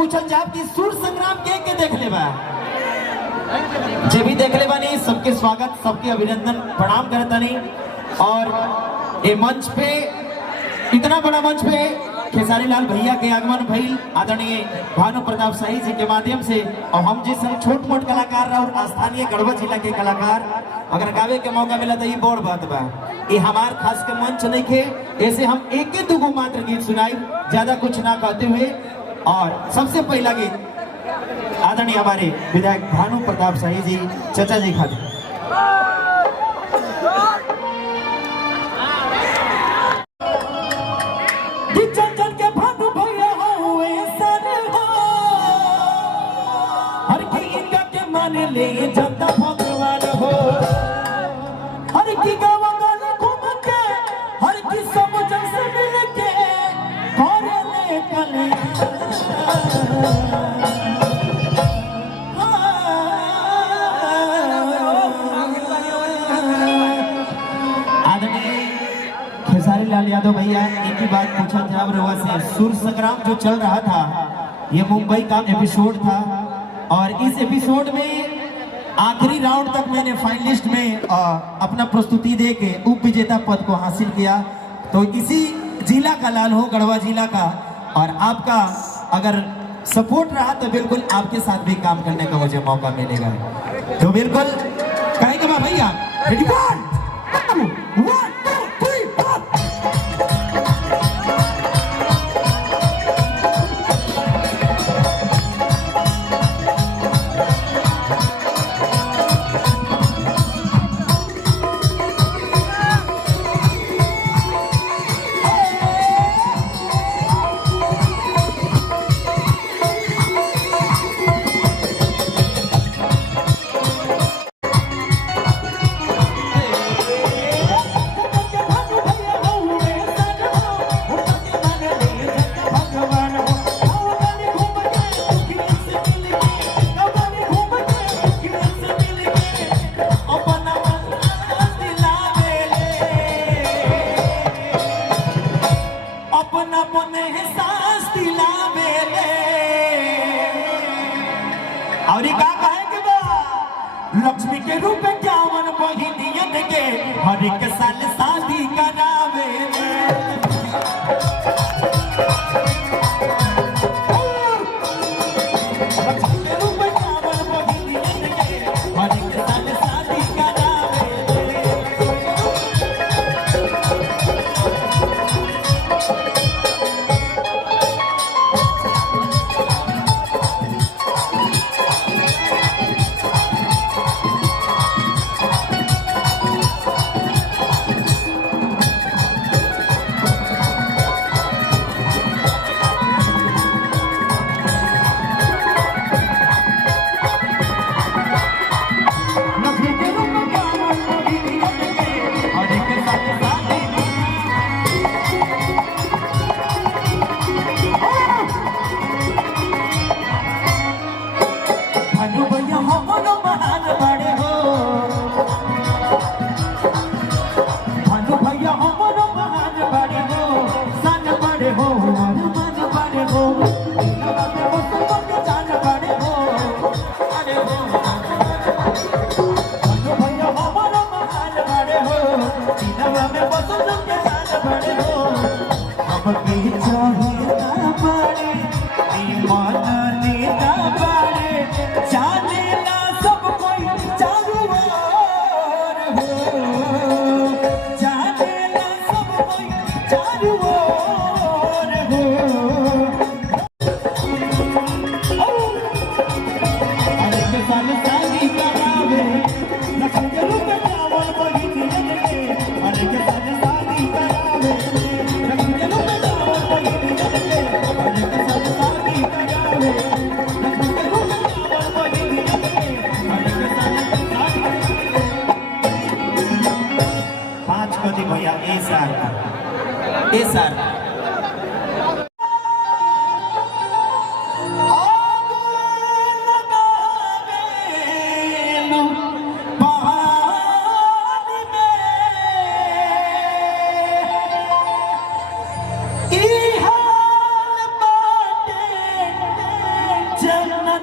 पूछल जाब कि सूर संग्राम के देख ले बा, जे भी देख ले बानी सबके स्वागत, सबके अभिनंदन, प्रणाम करतानी। और ये मंच पे, इतना बड़ा मंच पे खेसारी लाल भैया के आगमन भइल आदरणीय भानु प्रताप शाही जी के माध्यम से, और हम जैसे छोट मोट कलाकार रहा और स्थानीय गढ़वा जिला के कलाकार अगर गावे के मौका मिला तो ये बड़ बात बा। ये हमार खास के मंच नहीं थे, ऐसे हम एक ही दुगो मात्र गीत सुनाई, ज्यादा कुछ ना कहते हुए। और सबसे पहला गीत आदरणीय हमारे विधायक भानु प्रताप शाही जी चाचा जी खाते। ले जनता भगवान हो, हर की गाँव गली घूम के, हर की समझन से मिल के घरे ले कले आदरणीय खेसारी लाल यादव भैया, एक ही बात पूछा था रवा से, सूर संग्राम जो चल रहा था ये मुंबई का एपिसोड था, और इस एपिसोड में आखिरी राउंड तक मैंने फाइनलिस्ट में अपना प्रस्तुति दे के उप विजेता पद को हासिल किया। तो इसी जिला का लाल हो, गढ़वा जिला का, और आपका अगर सपोर्ट रहा तो बिल्कुल आपके साथ भी काम करने का मुझे मौका मिलेगा। तो बिल्कुल कहेंगे भैया, रेडी 1 2 3 4। और का कहे के बा लक्ष्मी के रूप में क्या मन बहिनियन के हर एक साल शादी करावे लक्ष्मी के रूप में क्या मन बहिनियन के हर एक साल शादी करावे।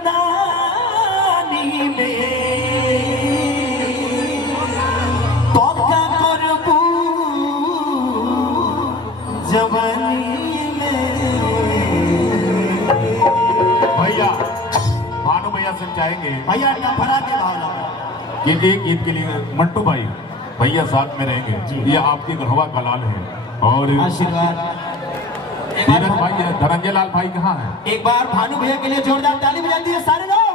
नदानी में तो क्या करबू जवानी में। भैया भानु भैया से चाहेंगे भैया डफरा के भाव लगा कि एक गीत के लिए मंटू भाई भैया साथ में रहेंगे। ये आपकी गढ़वा का लाल है और आशीर्वाद। धीरज भाई धनंजय लाल भाई कहाँ है? एक बार भानु भैया के लिए जोरदार ताली बजाती है सारे लोग।